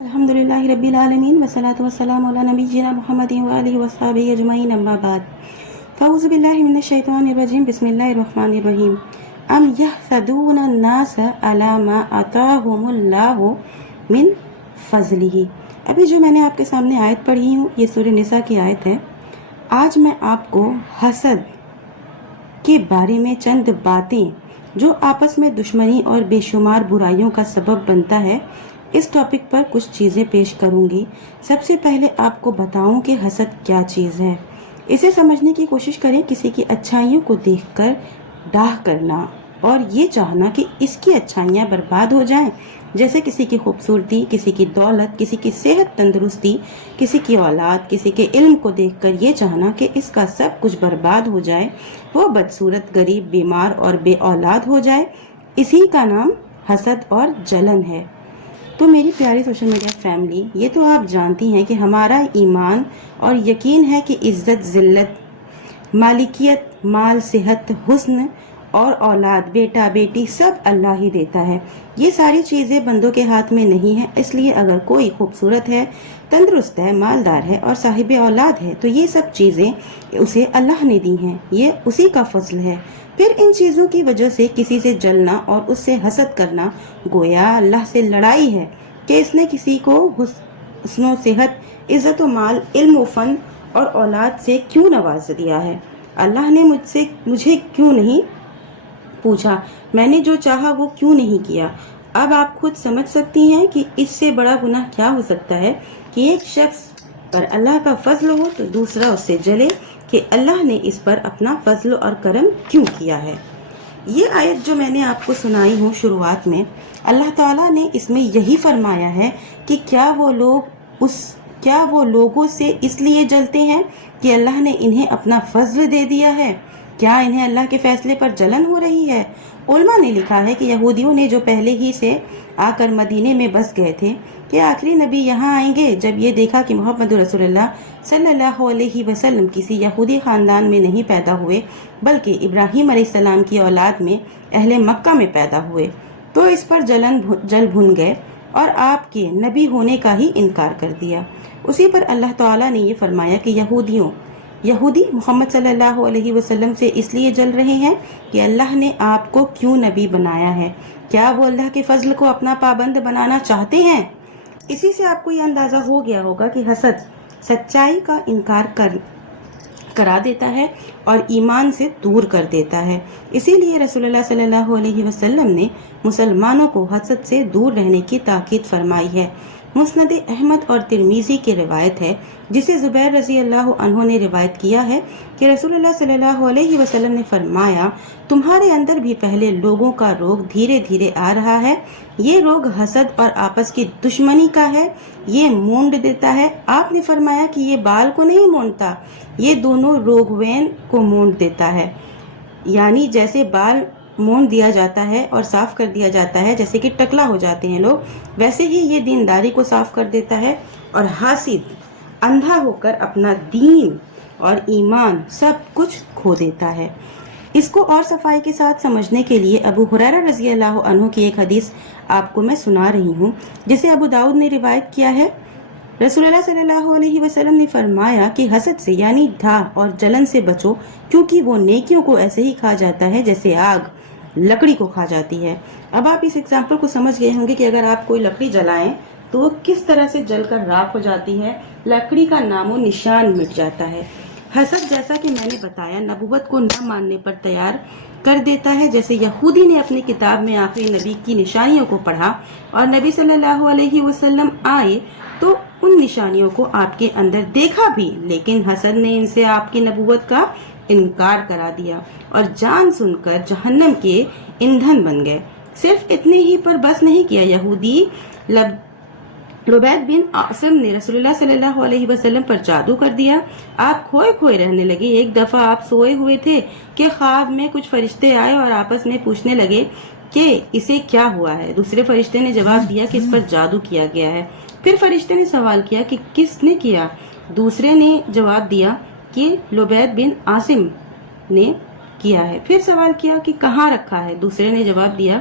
अल्हम्दुलिल्लाहि रब्बिल आलमीन वस्सलातु वस्सलामु अला नबिय्यिना मुहम्मदिन व आलिहि वस्हबिहि अजमईन अम्मा बाद फ़अऊज़ु बिल्लाहि मिनश शैतानिर रजीम बिस्मिल्लाहिर रहमानिर रहीम अम यहसदून अन्नास अला मा अताहुमुल्लाहु मिन फ़ज़लिही। अभी जो मैंने आपके सामने आयत पढ़ी हूँ ये सूरह निसा की आयत है। आज मैं आपको हसद के बारे में चंद बातें जो आपस में दुश्मनी और बेशुमार बुराइयों का सबब बनता है इस टॉपिक पर कुछ चीज़ें पेश करूंगी। सबसे पहले आपको बताऊं कि हसद क्या चीज़ है। इसे समझने की कोशिश करें किसी की अच्छाइयों को देखकर डाह करना और ये चाहना कि इसकी अच्छाइयाँ बर्बाद हो जाएं, जैसे किसी की खूबसूरती, किसी की दौलत, किसी की सेहत तंदुरुस्ती, किसी की औलाद, किसी के इल्म को देखकर ये चाहना कि इसका सब कुछ बर्बाद हो जाए, वो बदसूरत, गरीब, बीमार और बे औलाद हो जाए। इसी का नाम हसद और जलन है। तो मेरी प्यारी सोशल मीडिया फैमिली, ये तो आप जानती हैं कि हमारा ईमान और यकीन है कि इज़्ज़त, ज़िल्लत, मालिकियत, माल, सेहत, हुस्न और औलाद, बेटा बेटी सब अल्लाह ही देता है। ये सारी चीज़ें बंदों के हाथ में नहीं है। इसलिए अगर कोई खूबसूरत है, तंदुरुस्त है, मालदार है और साहिब औलाद है तो ये सब चीज़ें उसे अल्लाह ने दी हैं, ये उसी का फजल है। फिर इन चीज़ों की वजह से किसी से जलना और उससे हसद करना गोया अल्लाह से लड़ाई है कि इसने किसी को हुस्न, सेहत, इज़्ज़त व माल, इल्म व फन और औलाद से क्यों नवाज दिया है। अल्लाह ने मुझे क्यों नहीं पूछा, मैंने जो चाहा वो क्यों नहीं किया। अब आप खुद समझ सकती हैं कि इससे बड़ा गुनाह क्या हो सकता है कि एक शख्स पर अल्लाह का फजल हो तो दूसरा उससे जले कि अल्लाह ने इस पर अपना फजल और करम क्यों किया है। ये आयत जो मैंने आपको सुनाई हूँ शुरुआत में, अल्लाह ताला ने इसमें यही फरमाया है कि क्या वो लोगों से इसलिए जलते हैं कि अल्लाह ने इन्हें अपना फजल दे दिया है, क्या इन्हें अल्लाह के फैसले पर जलन हो रही है। उलमा ने लिखा है कि यहूदियों ने जो पहले ही से आकर मदीने में बस गए थे कि आखिरी नबी यहाँ आएंगे, जब ये देखा कि मोहम्मद रसूलुल्लाह सल्लल्लाहु अलैहि वसल्लम किसी यहूदी ख़ानदान में नहीं पैदा हुए बल्कि इब्राहीम अलैहिस्सलाम की औलाद में अहले मक्का में पैदा हुए, तो इस पर जल भुन गए और आपके नबी होने का ही इनकार कर दिया। उसी पर अल्लाह ताला ने ये फरमाया कि यहूदी मोहम्मद सल्लल्लाहु अलैहि वसल्लम से इसलिए जल रहे हैं कि अल्लाह ने आपको क्यों नबी बनाया है, क्या वो अल्लाह के फजल को अपना पाबंद बनाना चाहते हैं। इसी से आपको ये अंदाज़ा हो गया होगा कि हसद सच्चाई का इनकार करा देता है और ईमान से दूर कर देता है। इसीलिए रसूलुल्लाह सल्लल्लाहु अलैहि वसल्लम ने मुसलमानों को हसद से दूर रहने की ताकीद फरमाई है। मुस्नद अहमद और तिरमिज़ी की रिवायत है जिसे ज़ुबैर रज़ी अल्लाह अन्हु ने रिवायत किया है कि रसूलुल्लाह सल्लल्लाहु अलैहि वसल्लम ने फरमाया, तुम्हारे अंदर भी पहले लोगों का रोग धीरे धीरे आ रहा है। ये रोग हसद और आपस की दुश्मनी का है, ये मूंड देता है। आपने फरमाया कि ये बाल को नहीं मूंडता, ये दोनों रोगवैन को मूंड देता है। यानी जैसे बाल मोड़ दिया जाता है और साफ कर दिया जाता है, जैसे कि टकला हो जाते हैं लोग, वैसे ही ये दीनदारी को साफ कर देता है और हासिद अंधा होकर अपना दीन और ईमान सब कुछ खो देता है। इसको और सफाई के साथ समझने के लिए अबू हुरैरा रज़ी अल्लाह अन्हु की एक हदीस आपको मैं सुना रही हूँ जिसे अबू दाऊद ने रिवायत किया है। रसूलुल्लाह सल्लल्लाहु अलैहि वसल्लम ने फरमाया कि हसद से यानी धाह और जलन से बचो, क्योंकि वो नेकियों को ऐसे ही खा जाता है जैसे आग लकड़ी को खा जाती है। अब आप इस एग्जाम्पल को समझ गए होंगे कि अगर आप कोई लकड़ी जलाएं तो वो किस तरह से जलकर राख हो जाती है, लकड़ी का नामो निशान मिट जाता है। हसद, जैसा कि मैंने बताया, नबूवत को न मानने पर तैयार कर देता है। जैसे यहूदी ने अपनी किताब में आखिरी नबी की निशानियों को पढ़ा और नबी सल्लल्लाहु अलैहि वसल्लम आए तो उन निशानियों को आपके अंदर देखा भी, लेकिन हसद ने इनसे आपकी नबूवत का इनकार करा दिया और जान सुनकर जहन्नम के ईंधन बन गए। सिर्फ इतने ही पर बस नहीं किया, यहूदी लुबैद बिन आसिम ने रसूलुल्लाह सल्लल्लाहु अलैहि वसल्लम पर जादू कर दिया। आप खोए खोए रहने लगे। एक दफा आप सोए हुए थे कि ख्वाब में कुछ फरिश्ते आए और आपस में पूछने लगे कि इसे क्या हुआ है। दूसरे फरिश्ते ने जवाब दिया कि इस पर जादू किया गया है। फिर फरिश्ते ने सवाल किया कि किसने किया। दूसरे ने जवाब दिया कि लुबैद बिन आसिम ने किया है। फिर सवाल किया कि कहाँ रखा है। दूसरे ने जवाब दिया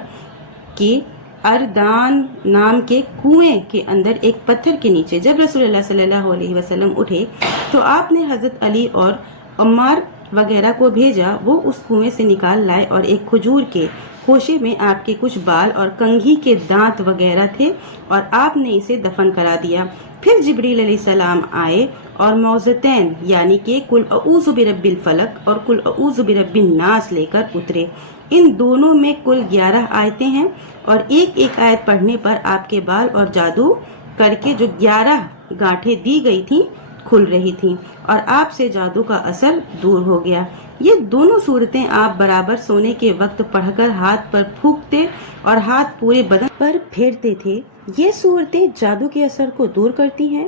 कि اردان نام کے کنویں کے اندر ایک پتھر کے نیچے جب رسول اللہ صلی اللہ علیہ وسلم اٹھے تو آپ نے حضرت علی اور عمار وغیرہ کو بھیجا، وہ اس کنویں سے نکال لائے اور ایک کھجور کے خوشے میں آپ کے کچھ بال اور کنگھی کے دانت وغیرہ تھے اور آپ نے اسے دفن کرا دیا۔ پھر جبریل علیہ السلام آئے اور موعظتین یعنی کہ قل اعوذ برب الفلق اور قل اعوذ برب الناس لے کر اترے۔ ان دونوں میں کل 11 آیتیں ہیں اور ایک ایک آیت پڑھنے پر آپ کے بال اور جادو کر کے جو 11 گانٹھیں دی گئی تھیں کھل رہی تھیں اور آپ سے جادو کا اثر دور ہو گیا۔ یہ دونوں صورتیں آپ برابر سونے کے وقت پڑھ کر ہاتھ پر پھونکتے اور ہاتھ پورے بدن پر پھیرتے تھے۔ یہ صورتیں جادو کے اثر کو دور کرتی ہیں۔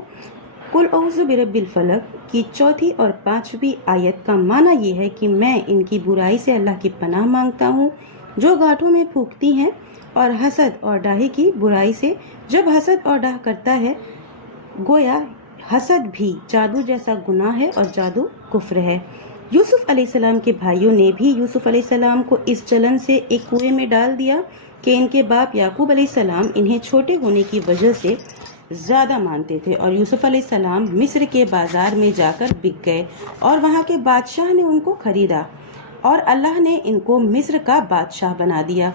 قل اعوذ برب الفلق کی 4 اور 5 آیت کا معنی یہ ہے کہ میں ان کی برائی سے اللہ کی پناہ مانگتا ہوں جو گانٹھوں میں پھونکتی ہیں، اور حسد اور ڈاہی کی برائی سے۔ جب حسد اور ڈاہ کرتا ہے گویا حسد بھی جادو جیسا گناہ ہے اور جادو کفر ہے۔ یوسف علیہ السلام کے بھائیوں نے بھی یوسف علیہ السلام کو اس چلن سے ایک کنویں میں ڈال دیا کہ ان کے باپ یعقوب علیہ السلام انہیں چھوٹے ہونے کی وجہ سے زیادہ مانتے تھے، اور یوسف علیہ السلام مصر کے بازار میں جا کر بک گئے اور وہاں کے بادشاہ نے ان کو خریدا اور اللہ نے ان کو مصر کا بادشاہ بنا دیا۔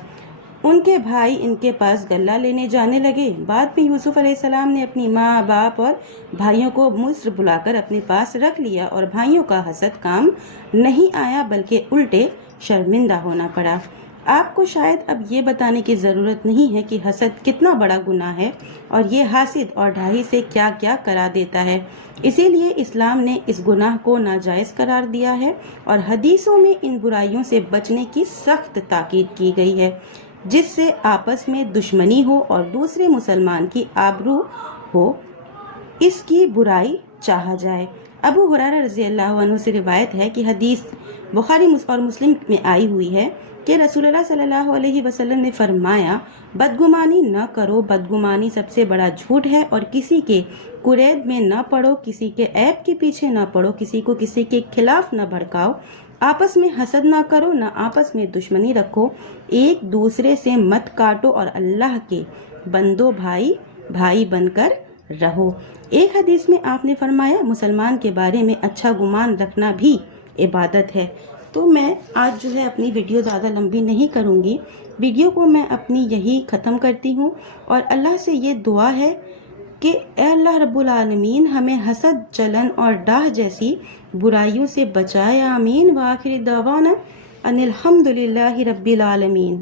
ان کے بھائی ان کے پاس غلہ لینے جانے لگے۔ بعد میں یوسف علیہ السلام نے اپنی ماں، باپ اور بھائیوں کو مصر بلا کر اپنے پاس رکھ لیا اور بھائیوں کا حسد کام نہیں آیا بلکہ الٹے شرمندہ ہونا پڑا۔ آپ کو شاید اب یہ بتانے کی ضرورت نہیں ہے کہ حسد کتنا بڑا گناہ ہے اور یہ حاسد اور ڈھائی سے کیا کیا کرا دیتا ہے۔ اسی لیے اسلام نے اس گناہ کو ناجائز قرار دیا ہے اور حدیثوں میں ان برائیوں سے بچنے کی سخت تاکید کی گئی ہے، جس سے آپس میں دشمنی ہو اور دوسرے مسلمان کی آبرو ہو، اس کی برائی چاہا جائے۔ ابو ہریرہ رضی اللہ عنہ سے روایت ہے کہ حدیث بخاری اور مسلم میں آئی ہوئی ہے کہ رسول اللہ صلی اللہ علیہ وسلم نے فرمایا، بدگمانی نہ کرو، بدگمانی سب سے بڑا جھوٹ ہے، اور کسی کے قرید میں نہ پڑو، کسی کے عیب کے پیچھے نہ پڑو، کسی کو کسی کے خلاف نہ بھڑکاؤ، آپس میں حسد نہ کرو، نہ آپس میں دشمنی رکھو، ایک دوسرے سے مت کاٹو اور اللہ کے بندو بھائی بھائی بن کر رہو۔ ایک حدیث میں آپ نے فرمایا، مسلمان کے بارے میں اچھا گمان رکھنا بھی عبادت ہے۔ تو میں آج جو ہے اپنی ویڈیو زیادہ لمبی نہیں کروں گی، ویڈیو کو میں اپنی یہی ختم کرتی ہوں، اور اللہ سے یہ دعا ہے کہ اے اللہ رب العالمین ہمیں حسد، جلن اور ڈاہ جیسی برائیوں سے بچائے، آمین۔ وآخر دعوانا ان الحمد للہ رب العالمین۔